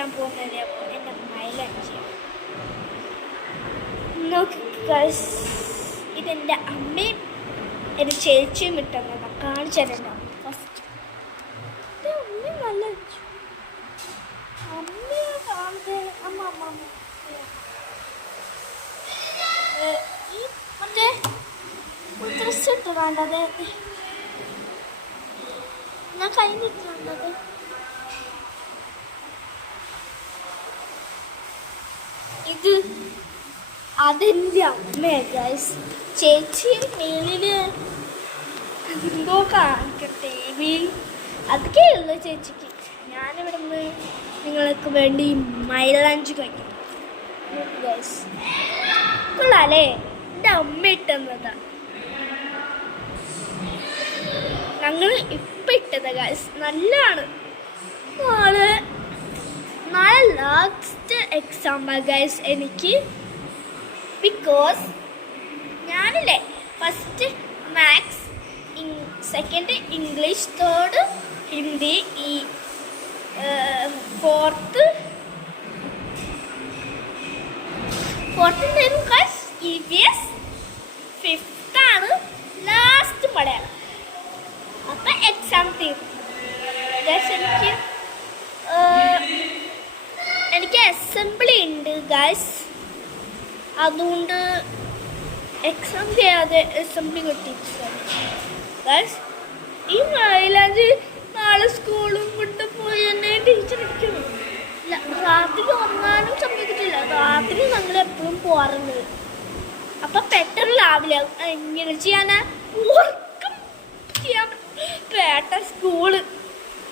ഇടാൻ പോകുന്നത് എൻ്റെ മൈലാഞ്ചി. നോക്ക് ഗൈസ്, ഇതെൻ്റെ അമ്മയും എൻ്റെ ചേച്ചിയും ഇട്ടെന്നതാണ്. കാണിച്ചു തരണ്ടോ? ഫസ്റ്റ് അമ്മ നല്ല അമ്മയെ കാണുന്നത്. അമ്മ അമ്മ അമ്മ ഈ മറ്റേ ഡ്രസ് ഇട്ടതാണ്ടത് ഞാൻ കഴിഞ്ഞിട്ടുണ്ടത്. ഇത് അതെൻ്റെ അമ്മയാണ് ഗൈസ്. ചേച്ചി മേലില് എന്തോ കാണിക്കട്ടെ അതൊക്കെ ഉള്ളു ചേച്ചിക്ക്. ഞാനിവിടെ നിന്ന് നിങ്ങൾക്ക് വേണ്ടി മൈലാഞ്ചി കഴിക്കും ഗൈസ്. കൊള്ളാല്ലേ? എൻ്റെ അമ്മ ഇട്ടെന്നതാ. ഞങ്ങൾ ഇപ്പം ഇട്ടത് ഗൈസ്. നല്ലതാണ്. നാളെ ലാസ്റ്റ് എക്സാമാണ് ഗൈസ് എനിക്ക്. ബിക്കോസ് ഞാനില്ലേ first maths, second English, third Hindi, fourth എന്തായിരുന്നു ഗൈസ്? EVS. ഫിഫ്ത്താണ് ലാസ്റ്റ് മലയാളം. അപ്പം എക്സാം തീർന്നു. എനിക്ക് അസംബ്ലി ഉണ്ട് ഗൈസ്. അതുകൊണ്ട് എക്സാം ചെയ്യാതെ അസംബ്ലി കിട്ടിയിട്ടില്ല ഗൈസ്. ഈ മൈലാഞ്ചി നാളെ സ്കൂളും കൊണ്ട് പോയി എന്നെ ടീച്ചർ ഇരിക്കുന്നു. രാത്രി ഉറങ്ങാനും സമ്മതിക്കില്ല. രാത്രി ഞങ്ങൾ എപ്പോഴും പോകാറുണ്ട്. അപ്പം പെട്ടെന്ന് രാവിലെ എങ്ങനെ ചെയ്യാനാ? ചെയ്യാൻ പേട്ട സ്കൂള്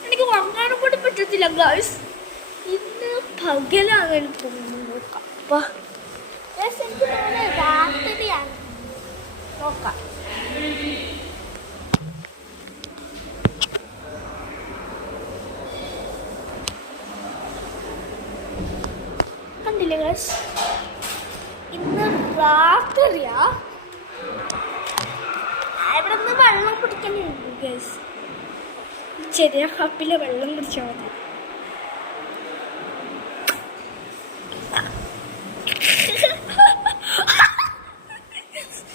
എനിക്ക് ഉറങ്ങാനും കൂടി പറ്റത്തില്ല ഗൈസ്. ഇന്ന് പകലാണ് എനിക്ക് തോന്നുന്നു. അപ്പം എനിക്ക് രാത്രിയാണ്. നോക്കാം. കണ്ടില്ലേ ഗൈസ്? ഇന്ന് രാത്രിയാ. ഇവിടെ നിന്ന് വെള്ളം കുടിക്കുന്നുണ്ട് ഗൈസ്. ചെറിയ കപ്പിലെ വെള്ളം കുടിച്ചാൽ മതി.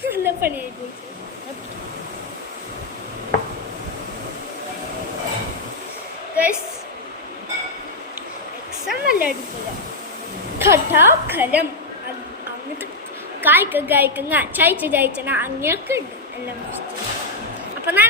നല്ല പണിയായി പോയി. എക്സാം നല്ല അടിക്കില്ല. കഥാകലം അങ്ങനത്തെ കായ്ക്ക ചായച്ച അങ്ങനെയൊക്കെ ഉണ്ട് എല്ലാം. അപ്പം ഞാൻ